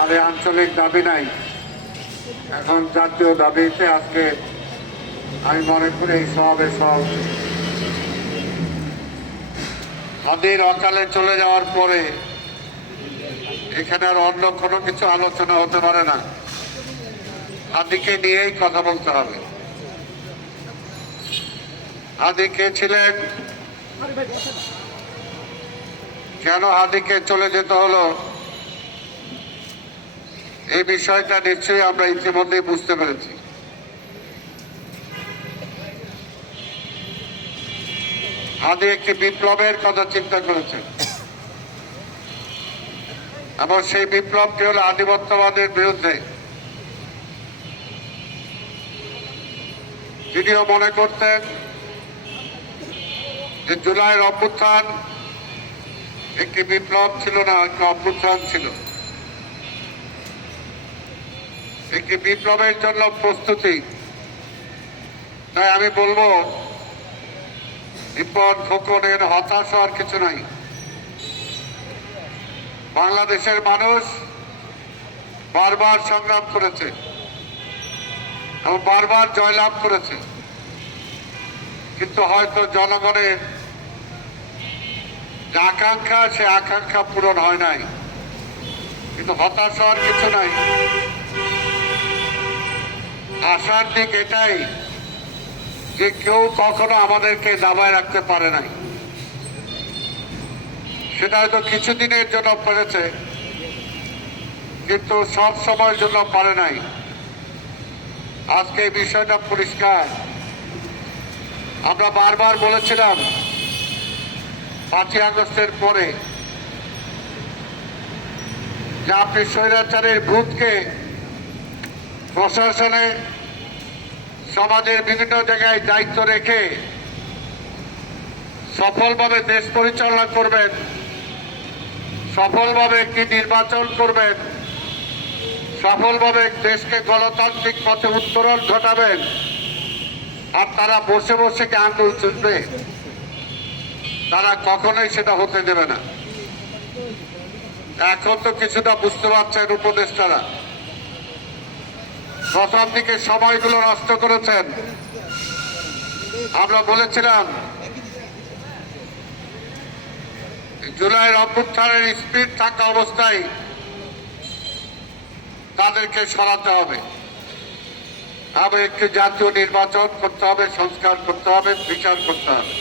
আর এই আঞ্চলিক দাবি নাই, এখন জাতীয় দাবিতে আজকে আমি মনে করি এই সমাবেশ হওয়া উচিত। হাদির অকালে চলে যাওয়ার পরে এখানে আর অন্য কোনো কিছু আলোচনা হতে পারে না, হাদিকে নিয়েই কথা বলতে হবে। হাদি কে ছিলেন, কেন হাদিকে চলে যেতে হলো, এই বিষয়টা নিশ্চয়ই আমরা ইতিমধ্যে বুঝতে পেরেছি। হাদি একটি বিপ্লবের কথা চিন্তা করেছেন এবং সেই বিপ্লবটি হল আধিপত্যবাদের বিরুদ্ধে। তিনিও মনে করতেন যে জুলাইয়ের অভ্যুত্থান একটি বিপ্লব ছিল না, একটি অভ্যুত্থান ছিল, একটি বিপ্লবের জন্য প্রস্তুতি। তাই আমি বলবো রিপন খোকনের হতাশ হওয়ার কিছু নাই। বাংলাদেশের মানুষ বারবার সংগ্রাম করেছে এবং বারবার জয়লাভ করেছে, কিন্তু হয়তো জনগণের যে আকাঙ্ক্ষা, সে আকাঙ্ক্ষা পূরণ হয় নাই। কিন্তু হতাশ হওয়ার কিছু নাই, আশার দিক এটাই যে কেউ কখনো আমাদেরকে দাবায় রাখতে পারে নাই। সেটা হয়তো কিছুদিনের জন্য পেরেছে, কিন্তু সব সময়ের জন্য পারে নাই। আজকে এই বিষয়টা পরিষ্কার। আমরা বারবার বলেছিলাম 5ই আগস্টের পরে যে আপনি স্বৈরাচারের ভূতকে প্রশাসনে, সমাজের বিভিন্ন জায়গায় দায়িত্ব রেখে সফলভাবে দেশ পরিচালনা করবেন, সফলভাবে একটি নির্বাচন করবেন, সফলভাবে দেশকে গণতান্ত্রিক পথে উত্তরণ ঘটাবেন, আর তারা বসে বসে কি আঙ্গুল চুষবে? তারা কখনোই সেটা হতে দেবে না। এখন তো কিছুটা বুঝতে পারছেন উপদেষ্টারা। প্রথম দিকে সময়গুলো নষ্ট করেছেন। আমরা বলেছিলাম জুলাইয়ের অভ্যুত্থানের স্পিড থাকা অবস্থায় তাদেরকে সরাতে হবে, আবার একটি জাতীয় নির্বাচন করতে হবে, সংস্কার করতে হবে, বিচার করতে হবে।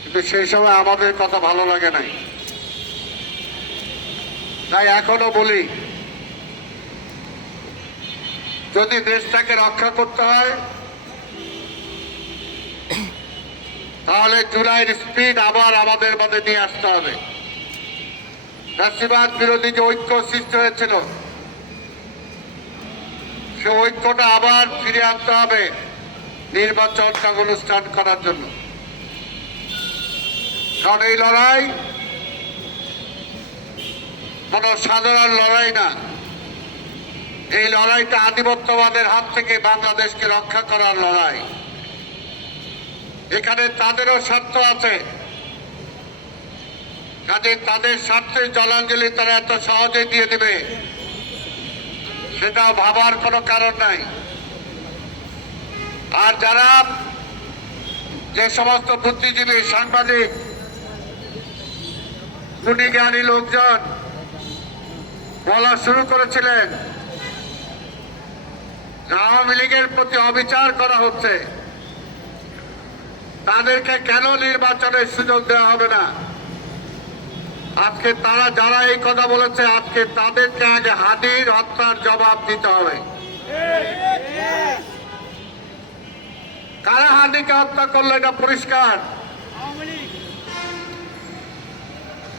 কিন্তু সেই সময় আমাদের কথা ভালো লাগে নাই। তাই এখনো বলি, যদি দেশটাকে রক্ষা করতে হয় তাহলে জুলাইয়ের স্পিড আবার আমাদের মধ্যে নিয়ে আসতে হবে। ফ্যাসিবাদ বিরোধী যে ঐক্য সৃষ্টি হয়েছিল, সে ঐক্যটা আবার ফিরে আনতে হবে নির্বাচনটা অনুষ্ঠান করার জন্য। কারণ এই লড়াই কোন সাধারণ লড়াই না। এই লড়াইটা আধিপত্যবাদের হাত থেকে বাংলাদেশকে রক্ষা করার লড়াই। এখানে তাদেরও স্বার্থ আছে, কাজে তাদের স্বার্থে জলাঞ্জলি তারা এত সহজে দিয়ে দেবে সেটা ভাবার কোনো কারণ নাই। আর যারা, যে সমস্ত বুদ্ধিজীবী, সাংবাদিক, গুণী জ্ঞানী লোকজন বলা শুরু করেছিলেন আওয়ামী লীগের প্রতি অবিচার করা হচ্ছে, তাদেরকে কেন নির্বাচনের সুযোগ দেওয়া হবে না, আজকে তারা যারা এই কথা বলেছে, আজকে তাদেরকে আগে হাদির হত্যার জবাব দিতে হবে। কারা হাদিকে হত্যা করলো এটা পরিষ্কার,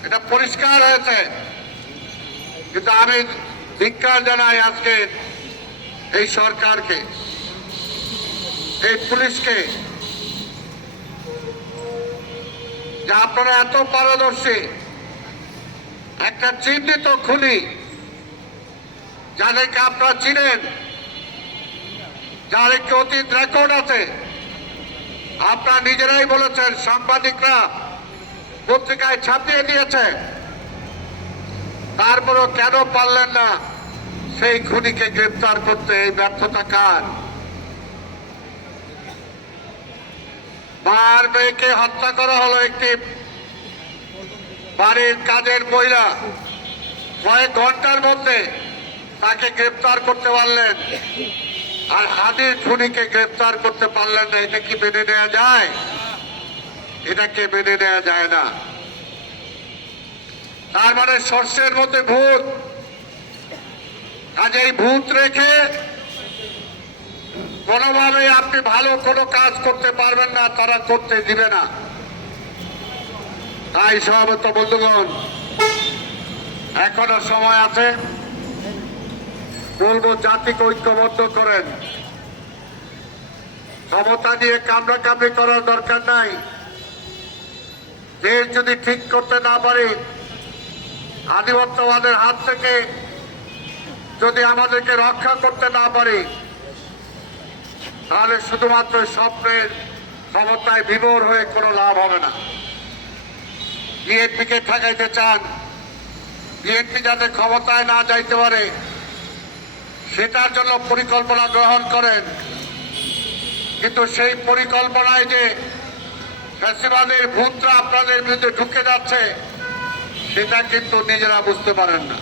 এটা পরিষ্কার হয়েছে। কিন্তু আমি ধিক্কার জানাই আজকে এই সরকারকে, এই পুলিশকে, যে আপনারা এত পারদর্শী, একটা চিহ্নিত খুনি যাদেরকে আপনারা চিনেন, যার একটি অতীত রেকর্ড আছে, আপনারা নিজেরাই বলেছেন, সাংবাদিকরা পত্রিকায় ছাপিয়ে দিয়েছে তারপরও কেন পারলেন না সেই খুনিকে গ্রেপ্তার করতে? এই ব্যর্থতা কার? মার মেয়েকে হত্যা করা হলো একটি বাড়ির কাজের মহিলা, কয়েক ঘন্টার মধ্যে তাকে গ্রেপ্তার করতে পারলেন, আর হাদির খুনিকে গ্রেপ্তার করতে পারলেন না। এটা কি মেনে নেওয়া যায়? এটাকে মেনে নেওয়া যায় না। তার মানে সর্ষের মধ্যে ভূত, কাজে এই ভূত রেখে কোনোভাবে আপনি ভালো কোনো কাজ করতে পারবেন না, তারা করতে দিবে না। তাই সভাপতি বন্ধুগণ, এখনো সময় আছে, বলবো জাতিকে ঐক্যবদ্ধ করেন। ক্ষমতা নিয়ে কামড়াকামড়ি করার দরকার নাই। দেশ যদি ঠিক করতে না পারি, আধিপত্যবাদের হাত থেকে যদি আমাদেরকে রক্ষা করতে না পারি, তাহলে শুধুমাত্র স্বপ্নের ক্ষমতায় বিভোর হয়ে কোনো লাভ হবে না। বিএনপিকে ঠেকাইতে চান, বিএনপি যাতে ক্ষমতায় না যাইতে পারে সেটার জন্য পরিকল্পনা গ্রহণ করেন, কিন্তু সেই পরিকল্পনায় যে ফ্যাসিবাদের ভূতরা আপনাদের বিরুদ্ধে ঢুকে যাচ্ছে সেটা কিন্তু নিজেরা বুঝতে পারেন না।